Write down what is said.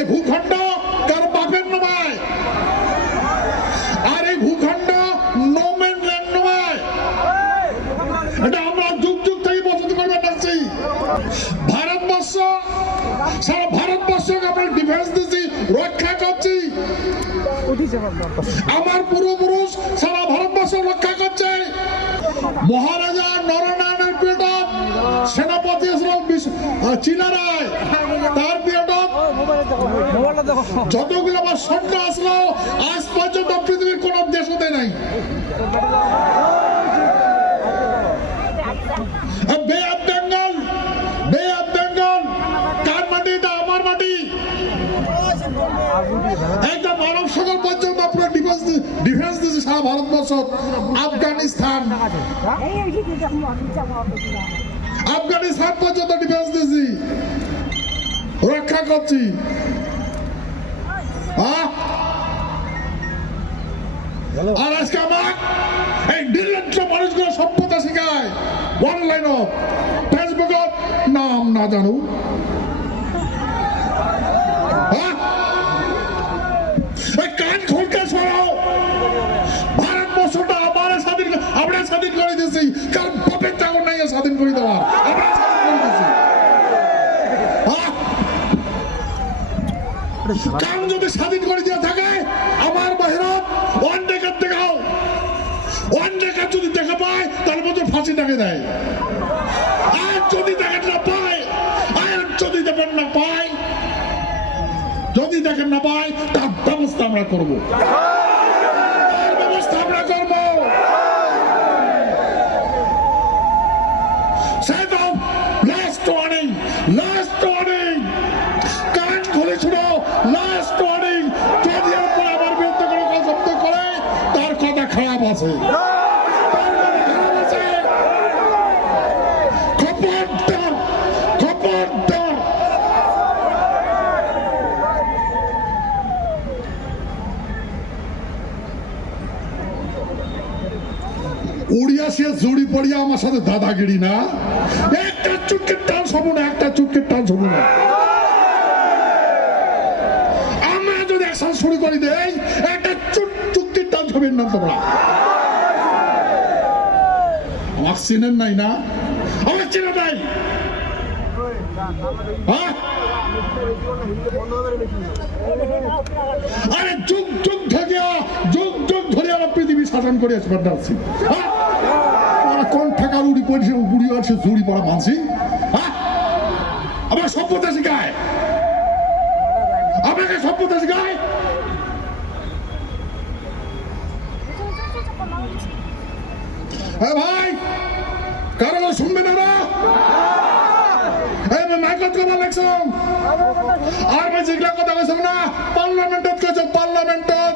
এই ভূখণ্ড কার বাপের নয়, আর এই ভূখণ্ড নো ম্যান ল্যান্ড নয়। এটা আমরা যুগ যুগ থেকে বসত করে বেড়াচ্ছি। ভারতবর্ষ, সারা ভারতবর্ষকে আমরা ডিফেন্স দিচ্ছি, রক্ষা করছি। আমার পূর্বপুরুষ সারা ভারতবর্ষ রক্ষা করছে। মহারাজা নরনারায়ণের পিরিয়ড সেনাপতি চীনা রায়, তার পিরিয়ড যতগুলো আমার সৈন্য আসলো আজ পর্যন্ত পৃথিবীর কোন দেশ হতে নাই। বে অফ বেঙ্গল, বে অফ বেঙ্গল কার মাটি? এটা আমার মাটি। একটা মানব সকল পর্যন্ত পুরো ডিফেন্স দিয়েছে সারা ভারতবর্ষ। আফগানিস্তান, আফগানিস্তান পর্যন্ত ডিফেন্স দিয়েছি, রক্ষা করছি। আর আজকে আমার এই নির্লজ্জ মানুষগুলো সভ্যতা শেখায় অনলাইন ফেসবুক নাম না জানো। কান খুলতে সরাও। ভারতবর্ষটা আমার স্বাধীন, আমরা স্বাধীন করে দিয়েছি। কারণ বাপের চাকর নাই স্বাধীন করে দেওয়ার, আমরা স্বাধীন করে দিয়েছি। কান যদি স্বাধীন করে দেওয়া থাকে, আমার বাহিরত ওয়ান ডেকার দেখাও। ওয়ান ডেকার যদি দেখা পায় তার মধ্যে ফাঁসি টাকে দেয়। আর যদি দেখেন না পায়, আর যদি দেখেন না পায়, যদি দেখেন না পায় তার ব্যবস্থা আমরা করবো, তার ব্যবস্থা আমরা করবো। সেটা লাস্ট ওয়ার্নিং, লাস্ট ওয়ার্নিং, কান খুলে শুনো, লাস্ট ওয়ার্নিং। যদি এরপর আমার বিরুদ্ধে কোনো কথা শব্দ করে তার কথা খারাপ আছে, খবরদার, খবরদার। উড়িয়া সে জুড়ি পড়িয়া আমার সাথে দাদাগিরি না। একটা চুটকির টান শোনো না, একটা চুটকির টান শোনো না। আমরা যদি একসাথে শুরু করে দেই, একটা চুক্তির টান ছবির নাম তোমরা। আমার চিনেন নাই না? আমার চিনে নাই। আরে যুগ যুগ থেকে, যুগ যুগ ধরে আমার পৃথিবী শাসন করে আসছি। কোন ঠেকার উড়ি পড়ছে, উড়ি আছে জুড়ি পড়া মানছি। আমার সভ্যতা শিখায়, আপনাকে সভ্যতা শিখায়। ভাই কারণ শুনবে না, মাইকত কথা লাগছ আর যেগুলা কথা কইছ না পার্লামেন্টত কইছ, পার্লামেন্টত